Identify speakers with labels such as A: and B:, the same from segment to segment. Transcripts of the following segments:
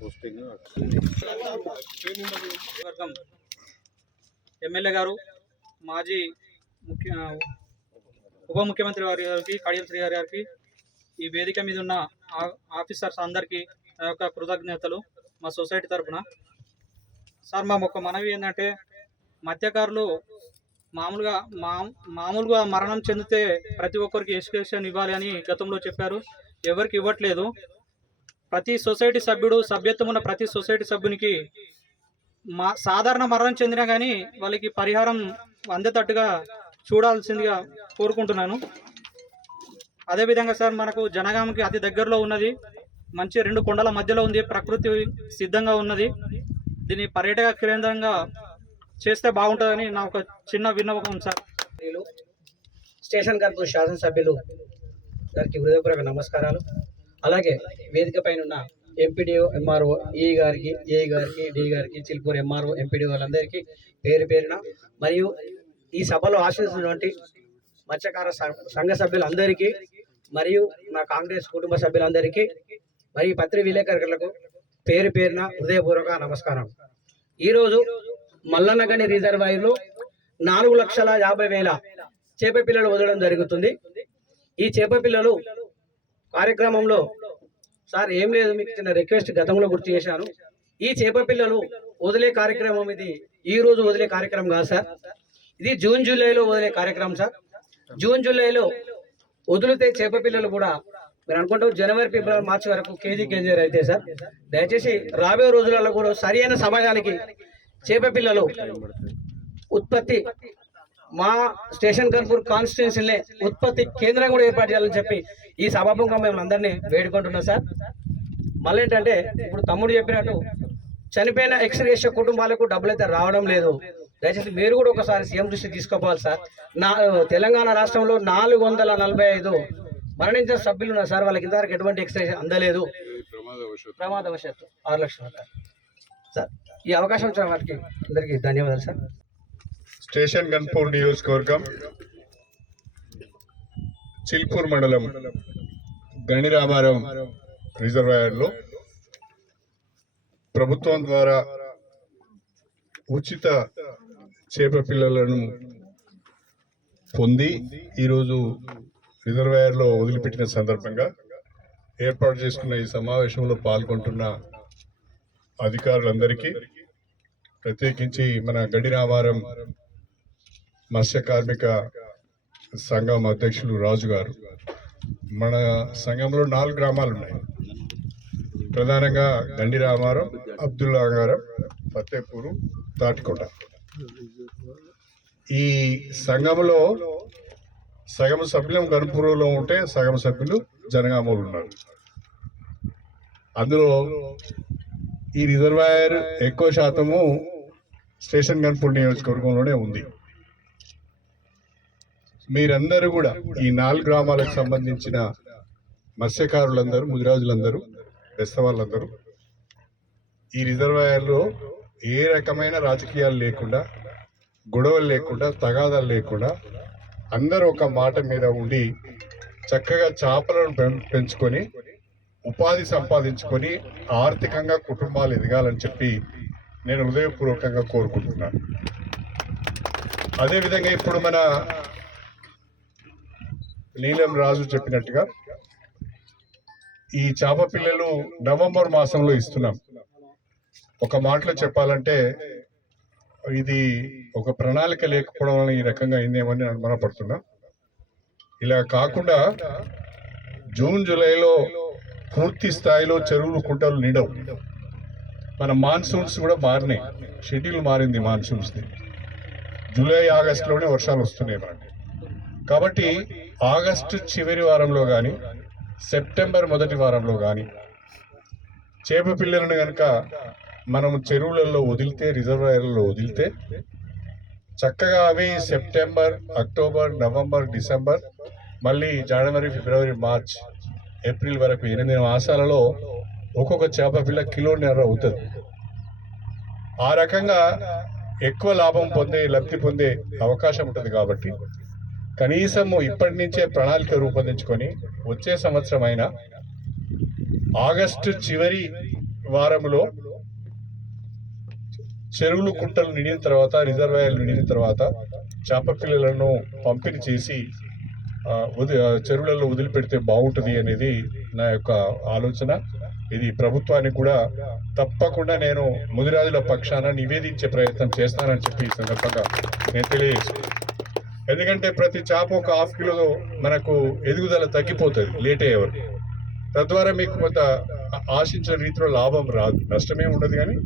A: Posting.
B: MLA గారు మాజీ ముఖ్య ఉప ముఖ్యమంత్రి వారి గారికి కడియం శ్రీ గారి గారికి ఈ వేదిక మీద ఉన్న ఆఫీసర్స్ అందరికీ నా యొక్క కృతజ్ఞతలు మా సొసైటీ తరఫున సార్ మా ఒక మనవి ఏంటంటే మత్స్యకారులు మామూలుగా మా మామూలుగా మరణం చెందితే ప్రతి ఒక్కరికి ఎడ్యుకేషన్ ఇవ్వాలి అని గతంలో చెప్పారు. ఎవరికి ఇవ్వట్లేదు. ప్రతి సొసైటీ సభ్యుడు సభ్యత్వం ఉన్న ప్రతి సొసైటీ సభ్యునికి మా సాధారణ మరణం చెందినా కానీ వాళ్ళకి పరిహారం అందేటట్టుగా చూడాల్సిందిగా కోరుకుంటున్నాను. అదేవిధంగా సార్ మనకు జనగామకి అతి దగ్గరలో ఉన్నది. మంచి రెండు కొండల మధ్యలో ఉంది. ప్రకృతి సిద్ధంగా ఉన్నది. దీన్ని పర్యాటక కేంద్రంగా చేస్తే బాగుంటుందని నా ఒక చిన్న విన్నపం సార్.
C: స్టేషన్ కర్పూర్ శాసనసభ్యులు గారికి హృదయపూర్వక నమస్కారాలు. అలాగే వేదిక పైన ఉన్న ఎంపీడీఓ ఎంఆర్ఓ ఈ గారికి ఏ గారికి డి గారికి చిల్పూర్ ఎంఆర్ఓ ఎంపీడీఓ వాళ్ళందరికీ పేరు పేరున మరియు ఈ సభలో ఆశిస్తున్నటువంటి మత్స్యకార సంఘ- సంఘ సభ్యులందరికీ మరియు నా కాంగ్రెస్ కుటుంబ సభ్యులందరికీ మరియు పత్రి విలేకరులకు పేరు పేరున హృదయపూర్వక నమస్కారం. ఈరోజు మల్లన్నగని రిజర్వాయర్లో నాలుగు లక్షల యాభై వేల చేప పిల్లలు వదలడం జరుగుతుంది. ఈ చేప పిల్లలు కార్యక్రమంలో సార్ ఏం లేదు మీకు చిన్న రిక్వెస్ట్ గతంలో గుర్తు చేశాను. ఈ చేప పిల్లలు వదిలే కార్యక్రమం ఇది. ఈ రోజు వదిలే కార్యక్రమం కాదు సార్. ఇది జూన్ జూలైలో వదిలే కార్యక్రమం సార్. జూన్ జూలైలో వదిలితే చేప పిల్లలు కూడా మీరు అనుకుంటారు జనవరి ఫిబ్రవరి మార్చి వరకు కేజీ కేజీ అయితే సార్. దయచేసి రాబోయే రోజులలో కూడా సరైన సమయానికి చేప పిల్లలు ఉత్పత్తి మా స్టేషన్ కన్పూర్ కాన్స్టిట్యున్సీలే ఉత్పత్తి కేంద్రం కూడా ఏర్పాటు చేయాలని చెప్పి ఈ సభాముఖంగా మేము అందరినీ వేడుకుంటున్నాం సార్. మళ్ళీ ఏంటంటే ఇప్పుడు తమ్ముడు చెప్పినట్టు చనిపోయిన ఎక్స్రేష కుటుంబాలకు డబ్బులు అయితే రావడం లేదు. దయచేసి మీరు కూడా ఒకసారి సీఎం దృష్టి తీసుకోవాలి సార్. నా తెలంగాణ రాష్ట్రంలో నాలుగు వందల నలభై ఐదు మరణించిన సభ్యులు ఉన్నారు సార్. వాళ్ళకి ఇంతవరకు ఎటువంటి ఎక్స్రేష అందలేదు. ప్రమాదవశాత్తు. ఆరు లక్షలు సార్ ఈ అవకాశం ఇచ్చిన వారికి అందరికీ ధన్యవాదాలు సార్.
A: స్టేషన్ గన్పూర్ నియోజకవర్గం చిల్కూరు మండలం గణిరామారం రిజర్వాయర్లో ప్రభుత్వం ద్వారా ఉచిత చేప పిల్లలను పొంది ఈరోజు రిజర్వాయర్లో వదిలిపెట్టిన సందర్భంగా ఏర్పాటు చేసుకున్న ఈ సమావేశంలో పాల్గొంటున్న అధికారులందరికీ ప్రత్యేకించి మన గడిరామారం మత్స్య కార్మిక సంఘం అధ్యక్షులు రాజు గారు. మన సంఘంలో నాలుగు గ్రామాలు ఉన్నాయి. ప్రధానంగా గండి రామారం అబ్దుల్లాగారం ఫతేపూరు తాటికొండ. ఈ సంఘంలో సగం సభ్యులు గణపూర్లో ఉంటే సగం సభ్యులు జనగామలు ఉన్నారు. అందులో ఈ రిజర్వాయర్ ఎక్కువ శాతము స్టేషన్ గన్పూర్ నియోజకవర్గంలోనే ఉంది. మీరందరూ కూడా ఈ నాలుగు గ్రామాలకు సంబంధించిన మత్స్యకారులందరూ ముదిరాజులందరూ బెస్తవాళ్ళందరూ ఈ రిజర్వాయర్లో ఏ రకమైన రాజకీయాలు లేకుండా గొడవలు లేకుండా తగాదాలు లేకుండా అందరూ ఒక మాట మీద ఉండి చక్కగా చేపలను పెం- పెంచుకొని ఉపాధి సంపాదించుకొని ఆర్థికంగా కుటుంబాలు ఎదగాలని చెప్పి నేను హృదయపూర్వకంగా కోరుకుంటున్నాను. అదేవిధంగా ఇప్పుడు మన నీలం రాజు చెప్పినట్టుగా ఈ చేప పిల్లలు నవంబర్ మాసంలో ఇస్తున్నాం. ఒక మాటలో చెప్పాలంటే ఇది ఒక ప్రణాళిక లేకపోవడం వల్ల ఈ రకంగా అయిందేమని నేను అనుమానపడుతున్నా. ఇలా కాకుండా జూన్ జూలైలో పూర్తి స్థాయిలో చెరువులు కుంటలు నిండవు. మన మాన్సూన్స్ కూడా మారినాయి. షెడ్యూల్ మారింది మాన్సూన్స్ది. జూలై ఆగస్టులోనే వర్షాలు వస్తున్నాయి మనకి. కాబట్టి ఆగస్టు చివరి వారంలో కానీ సెప్టెంబర్ మొదటి వారంలో కానీ చేప పిల్లలను కనుక మనం చెరువులలో వదిలితే రిజర్వాయర్లలో వదిలితే చక్కగా అవి సెప్టెంబర్ అక్టోబర్ నవంబర్ డిసెంబర్ మళ్ళీ జనవరి ఫిబ్రవరి మార్చ్ ఏప్రిల్ వరకు ఎనిమిది మాసాలలో ఒక్కొక్క చేప పిల్ల కిలోన్నర అవుతుంది. ఆ రకంగా ఎక్కువ లాభం పొందే లబ్ధి పొందే అవకాశం ఉంటుంది కాబట్టి కనీసము ఇప్పటి నుంచే ప్రణాళిక రూపొందించుకొని వచ్చే సంవత్సరం అయినా ఆగస్టు చివరి వారంలో చెరువులు కుంటలు నిండిన తర్వాత రిజర్వాయర్లు నిండిన తర్వాత చేప పిల్లలను పంపిణీ చేసి వది చెరువులలో వదిలిపెడితే బాగుంటుంది అనేది నా యొక్క ఆలోచన. ఇది ప్రభుత్వానికి కూడా తప్పకుండా నేను ముదిరాజుల పక్షాన నివేదించే ప్రయత్నం చేస్తానని చెప్పి ఈ సందర్భంగా నేను తెలియజేస్తున్నాను. ఎందుకంటే ప్రతి చేప ఒక హాఫ్ కిలో మనకు ఎదుగుదల తగ్గిపోతుంది లేట్ అయ్యే వరకు. తద్వారా మీకు కొంత ఆశించిన రీతిలో లాభం రాదు. నష్టమే ఉండదు కానీ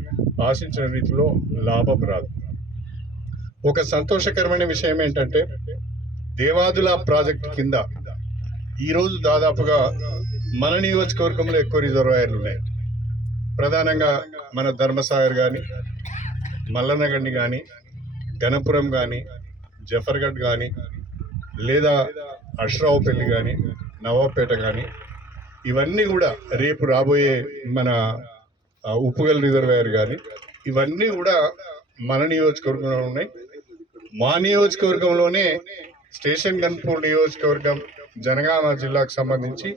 A: ఆశించిన రీతిలో లాభం రాదు. ఒక సంతోషకరమైన విషయం ఏంటంటే దేవాదుల ప్రాజెక్ట్ కింద ఈరోజు దాదాపుగా మన నియోజకవర్గంలో ఎక్కువ రిజర్వాయర్లు ఉన్నాయి. ప్రధానంగా మన ధర్మసాగర్ కానీ మల్లనగండి కానీ గణపురం కానీ జఫర్గఢ్ కానీ లేదా అష్రావుపల్లి కానీ నవాబ్పేట కానీ ఇవన్నీ కూడా రేపు రాబోయే మన ఉప్పుగల్ రిజర్వాయర్ కానీ ఇవన్నీ కూడా మన నియోజకవర్గంలో ఉన్నాయి. మా నియోజకవర్గంలోనే స్టేషన్ గన్పూర్ నియోజకవర్గం జనగామ జిల్లాకు సంబంధించి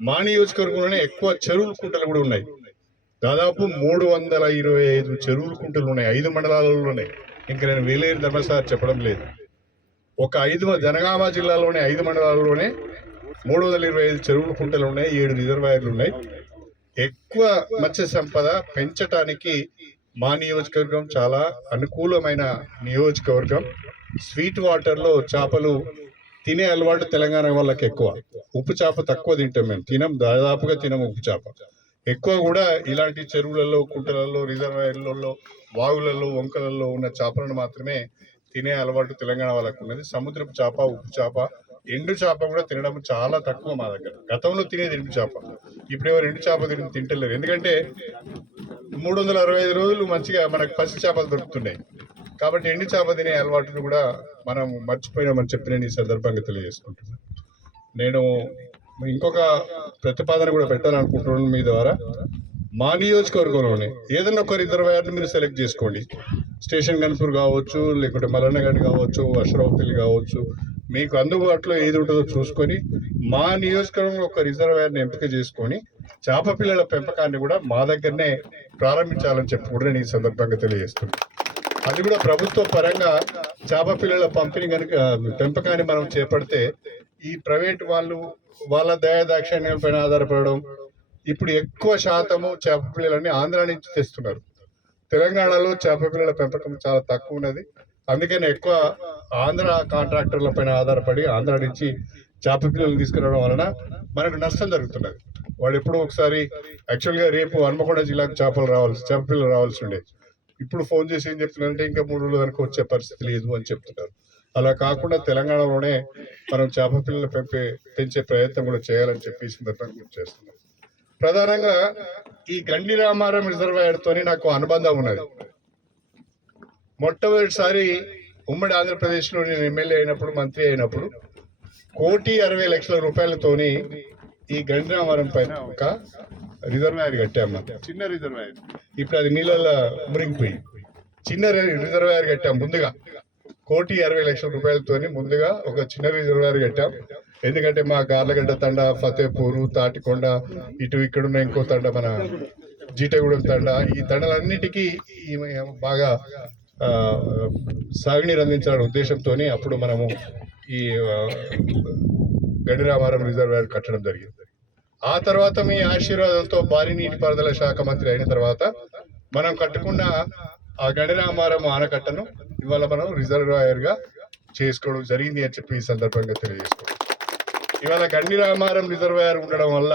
A: మా నియోజకవర్గంలోనే ఎక్కువ చెరువులు కుంటలు కూడా ఉన్నాయి. దాదాపు మూడు వందల ఇరవై ఐదు చెరువులు కుంటలు ఉన్నాయి ఐదు మండలాలలోనే. ఇంకా నేను వీలేరు ధర్మసారి చెప్పడం లేదు. ఒక ఐదు జనగామ జిల్లాలోనే ఐదు మండలాల్లోనే మూడు వందల ఇరవై ఐదు చెరువులు కుంటలు ఉన్నాయి ఏడు రిజర్వాయర్లు ఉన్నాయి. ఎక్కువ మత్స్య సంపద పెంచటానికి మా నియోజకవర్గం చాలా అనుకూలమైన నియోజకవర్గం. స్వీట్ వాటర్లో చేపలు తినే అలవాటు తెలంగాణ వాళ్ళకి ఎక్కువ. ఉప్పు చేప తక్కువ తింటాం మేము. తినం దాదాపుగా తినం ఉప్పు చేప. ఎక్కువ కూడా ఇలాంటి చెరువులలో కుంటలలో రిజర్వాయర్లలో వాగులలో వంకలలో ఉన్న చేపలను మాత్రమే తినే అలవాటు తెలంగాణ వాళ్ళకు ఉన్నది. సముద్రపు చేప ఉప్పు చేప ఎండు చేప కూడా తినడం చాలా తక్కువ మా దగ్గర. గతంలో తినేది ఎండు చేప. ఇప్పుడు ఎవరు ఎండు చేప తిని తింటలేరు. ఎందుకంటే మూడు వందల అరవై ఐదు రోజులు మంచిగా మనకు పసి చేపలు దొరుకుతున్నాయి. కాబట్టి ఎండు చేప తినే అలవాటును కూడా మనం మర్చిపోయినామని చెప్పి నేను ఈ సందర్భంగా తెలియజేసుకుంటున్నాను. నేను ఇంకొక ప్రతిపాదన కూడా పెట్టాలనుకుంటున్నాను మీ ద్వారా. మా నియోజకవర్గంలోనే ఏదైనా ఒక రిజర్వాయర్ని మీరు సెలెక్ట్ చేసుకోండి. స్టేషన్ గన్పూర్ కావచ్చు లేకుంటే మల్లన్నగడ్ కావచ్చు అశ్రవపల్లి కావచ్చు మీకు అందుబాటులో ఏది ఉంటుందో చూసుకొని మా నియోజకవర్గంలో ఒక రిజర్వాయర్ని ఎంపిక చేసుకొని చేప పిల్లల పెంపకాన్ని కూడా మా దగ్గరనే ప్రారంభించాలని చెప్పి కూడా నేను ఈ సందర్భంగా తెలియజేస్తున్నాను. అది కూడా ప్రభుత్వ పరంగా చేప పిల్లల పంపిణీ కనుక పెంపకాన్ని మనం చేపడితే ఈ ప్రైవేట్ వాళ్ళు వాళ్ళ దయాదాక్షిణ్యంపైన ఆధారపడడం ఇప్పుడు ఎక్కువ శాతము చేప పిల్లలని ఆంధ్ర నుంచి తెస్తున్నారు. తెలంగాణలో చేప పిల్లల పెంపకం చాలా తక్కువ ఉన్నది. అందుకని ఎక్కువ ఆంధ్ర కాంట్రాక్టర్ల పైన ఆధారపడి ఆంధ్ర నుంచి చేప పిల్లలు తీసుకురావడం వలన మనకు నష్టం జరుగుతున్నది. వాడు ఎప్పుడో ఒకసారి యాక్చువల్గా రేపు హన్మకొండ జిల్లాకు చేపలు రావాల్సి చేప పిల్లలు రావాల్సి ఉండేది ఇప్పుడు ఫోన్ చేసి ఏం చెప్తున్నారంటే ఇంకా మూడు రోజుల వరకు వచ్చే పరిస్థితి లేదు అని చెప్తున్నారు. అలా కాకుండా తెలంగాణలోనే మనం చేప పిల్లలు పెంపే పెంచే ప్రయత్నం కూడా చేయాలని చెప్పి ఈ సందర్భంగా గుర్తు చేస్తున్నాం ప్రధానంగా ఈ గండి రామారం రిజర్వాయర్ తోని నాకు అనుబంధం ఉన్నది. మొట్టమొదటిసారి ఉమ్మడి ఆంధ్రప్రదేశ్లో నేను ఎమ్మెల్యే అయినప్పుడు మంత్రి అయినప్పుడు కోటి అరవై లక్షల రూపాయలతోని ఈ గండి రామారం పైన ఒక రిజర్వాయర్ కట్టాము చిన్న రిజర్వాయర్. ఇప్పుడు అది నీళ్ళల్లో మునిగిపోయి చిన్న రిజర్వాయర్ కట్టాం ముందుగా. కోటి అరవై లక్షల రూపాయలతోని ముందుగా ఒక చిన్న రిజర్వాయర్ కట్టాం. ఎందుకంటే మా గార్లగడ్డ తండ ఫతేపూరు తాటికొండ ఇటు ఇక్కడ ఉన్న ఇంకో తండ మన జీటగూడెం తండ ఈ తండలన్నిటికీ బాగా సాగునీరు అందించాలనే ఉద్దేశంతో అప్పుడు మనము ఈ గడిరామారం రిజర్వాయర్ కట్టడం జరిగింది. ఆ తర్వాత మీ ఆశీర్వాదంతో భారీ నీటిపారుదల శాఖ మంత్రి అయిన తర్వాత మనం కట్టుకున్న ఆ గడిరామారం ఆనకట్టను ఇవాళ మనం రిజర్వాయర్గా చేసుకోవడం జరిగింది అని చెప్పి ఈ సందర్భంగా తెలియజేసుకుంటాం ఇవాళ గండి రామారం రిజర్వాయర్ ఉండడం వల్ల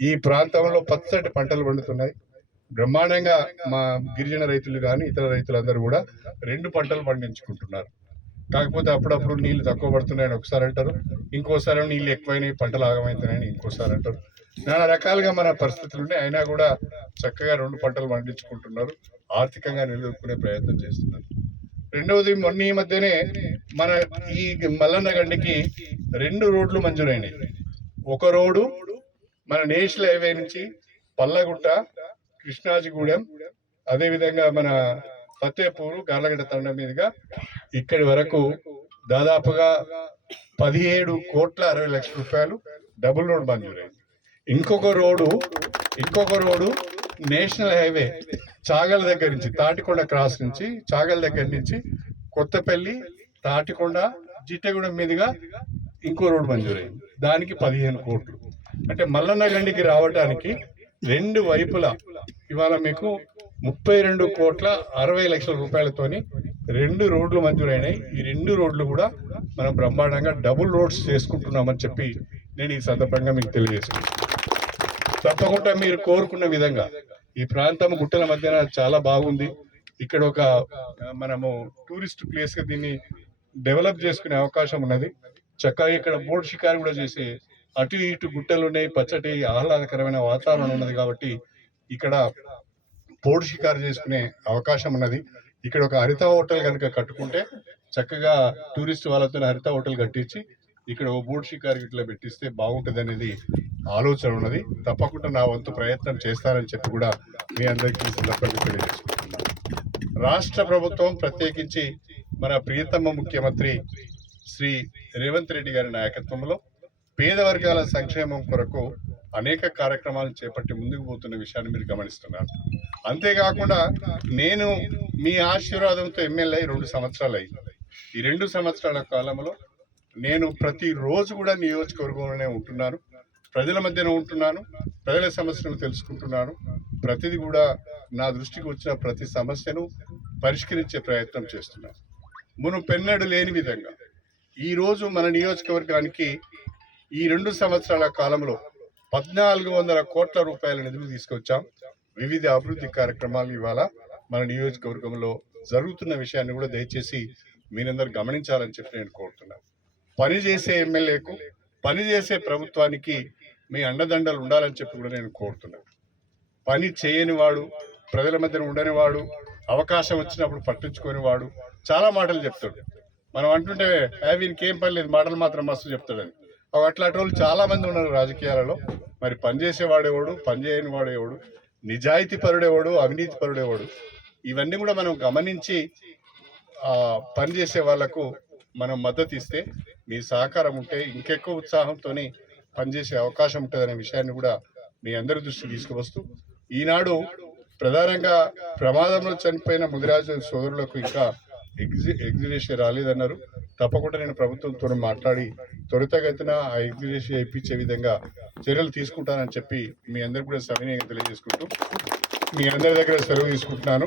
A: ఈ ప్రాంతంలో పచ్చటి పంటలు పండుతున్నాయి. బ్రహ్మాండంగా మా గిరిజన రైతులు కానీ ఇతర రైతులందరూ కూడా రెండు పంటలు పండించుకుంటున్నారు. కాకపోతే అప్పుడప్పుడు నీళ్ళు తక్కువ పడుతున్నాయని ఒకసారి అంటారు. ఇంకోసారి నీళ్ళు ఎక్కువైనాయి పంటలు ఆగమవుతున్నాయని ఇంకోసారి అంటారు. నానా రకాలుగా మన పరిస్థితులు ఉన్నాయి. అయినా కూడా చక్కగా రెండు పంటలు పండించుకుంటున్నారు. ఆర్థికంగా నిలుపుకునే ప్రయత్నం చేస్తున్నారు. రెండవది మొన్న ఈ మధ్యనే మన ఈ మల్లన్న గండికి రెండు రోడ్లు మంజూరైనాయి. ఒక రోడ్డు మన నేషనల్ హైవే నుంచి పల్లగుట్ట కృష్ణాజిగూడెం అదేవిధంగా మన ఫతేపూరు గార్లగడ్డ తండ మీదుగా ఇక్కడి వరకు దాదాపుగా పదిహేడు కోట్ల అరవై లక్షల రూపాయలు డబుల్ రోడ్ మంజూరైంది. ఇంకొక రోడ్డు ఇంకొక రోడ్డు నేషనల్ హైవే చాగల్ దగ్గర నుంచి తాటికొండ క్రాస్ నుంచి చాగల్ దగ్గర నుంచి కొత్తపల్లి తాటికొండ జిట్టగూడెం మీదుగా ఇంకో రోడ్డు మంజూరైంది. దానికి పదిహేను కోట్లు. అంటే మల్లన్న గండికి రావడానికి రెండు వైపులా ఇవాళ మీకు ముప్పై రెండు కోట్ల అరవై లక్షల రూపాయలతోని రెండు రోడ్లు మంజూరైనాయి. ఈ రెండు రోడ్లు కూడా మనం బ్రహ్మాండంగా డబుల్ రోడ్స్ చేసుకుంటున్నామని చెప్పి నేను ఈ సందర్భంగా మీకు తెలియజేస్తున్నాను. తప్పకుండా మీరు కోరుకున్న విధంగా ఈ ప్రాంతం గుట్టల మధ్యన చాలా బాగుంది. ఇక్కడ ఒక మనము టూరిస్ట్ ప్లేస్గా దీన్ని డెవలప్ చేసుకునే అవకాశం ఉన్నది. చక్కగా ఇక్కడ బోట్ షికారు కూడా చేసే అటు ఇటు గుట్టలు ఉన్నాయి. పచ్చటి ఆహ్లాదకరమైన వాతావరణం ఉన్నది కాబట్టి ఇక్కడ బోర్డు షికారు చేసుకునే అవకాశం ఉన్నది. ఇక్కడ ఒక హరిత హోటల్ కనుక కట్టుకుంటే చక్కగా టూరిస్ట్ వాళ్ళతో హరిత హోటల్ కట్టించి ఇక్కడ ఓ బోర్డ్ షికారు ఇట్లా పెట్టిస్తే బాగుంటుంది అనేది ఆలోచన ఉన్నది. తప్పకుండా నా వంతు ప్రయత్నం చేస్తానని చెప్పి కూడా మీ అందరికీ సందర్భంగా తెలియజేసుకుంటున్నాను రాష్ట్ర ప్రభుత్వం ప్రత్యేకించి మన ప్రియతమ ముఖ్యమంత్రి శ్రీ రేవంత్ రెడ్డి గారి నాయకత్వంలో పేద వర్గాల సంక్షేమం కొరకు అనేక కార్యక్రమాలు చేపట్టి ముందుకు పోతున్న విషయాన్ని మీరు గమనిస్తున్నారు. అంతేకాకుండా నేను మీ ఆశీర్వాదంతో ఎమ్మెల్యే రెండు సంవత్సరాలు అయింది. ఈ రెండు సంవత్సరాల కాలంలో నేను ప్రతిరోజు కూడా నియోజకవర్గంలోనే ఉంటున్నాను. ప్రజల మధ్యన ఉంటున్నాను. ప్రజల సమస్యను తెలుసుకుంటున్నాను. ప్రతిదీ కూడా నా దృష్టికి వచ్చిన ప్రతి సమస్యను పరిష్కరించే ప్రయత్నం చేస్తున్నాను. మును పెన్నడు లేని విధంగా ఈరోజు మన నియోజకవర్గానికి ఈ రెండు సంవత్సరాల కాలంలో పద్నాలుగు వందల కోట్ల రూపాయల నిధులు తీసుకొచ్చాం. వివిధ అభివృద్ధి కార్యక్రమాలు ఇవాళ మన నియోజకవర్గంలో జరుగుతున్న విషయాన్ని కూడా దయచేసి మీరందరూ గమనించాలని చెప్పి నేను కోరుతున్నాను. పనిచేసే ఎమ్మెల్యేకు పనిచేసే ప్రభుత్వానికి మీ అండదండలు ఉండాలని చెప్పి కూడా నేను కోరుతున్నాను. పని చేయని వాడు ప్రజల మధ్యన ఉండని వాడు అవకాశం వచ్చినప్పుడు పట్టించుకొని వాడు చాలా మాటలు చెప్తాడు. మనం అంటుంటే "ఏ, వీనికి ఏం పని లేదు మాటలు మాత్రం మస్తు చెప్తాడని. ఒక అట్లాంటి వాళ్ళు చాలా మంది ఉన్నారు రాజకీయాలలో. మరి పనిచేసేవాడేవాడు పనిచేయని వాడేవాడు నిజాయితీ పరుడేవాడు అవినీతి పరుడేవాడు ఇవన్నీ కూడా మనం గమనించి పనిచేసే వాళ్ళకు మనం మద్దతు ఇస్తే మీ సహకారం ఉంటే ఇంకెక్కువ ఉత్సాహంతో పనిచేసే అవకాశం ఉంటుందనే విషయాన్ని కూడా మీ అందరి దృష్టికి తీసుకువస్తూ ఈనాడు ప్రధానంగా ప్రమాదంలో చనిపోయిన ముదిరాజు సోదరులకు ఇంకా ఎగ్జి ఎగ్జిబిషన్ రాలేదన్నారు. తప్పకుండా నేను ప్రభుత్వంతో మాట్లాడి త్వరితగతిన ఆ ఎగ్జిబిషన్ ఇప్పించే విధంగా చర్యలు తీసుకుంటానని చెప్పి మీ అందరికి కూడా సవినయంగా తెలియజేసుకుంటూ మీ అందరి దగ్గర సెలవు తీసుకుంటున్నాను.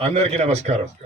A: అందరికీ నమస్కారం.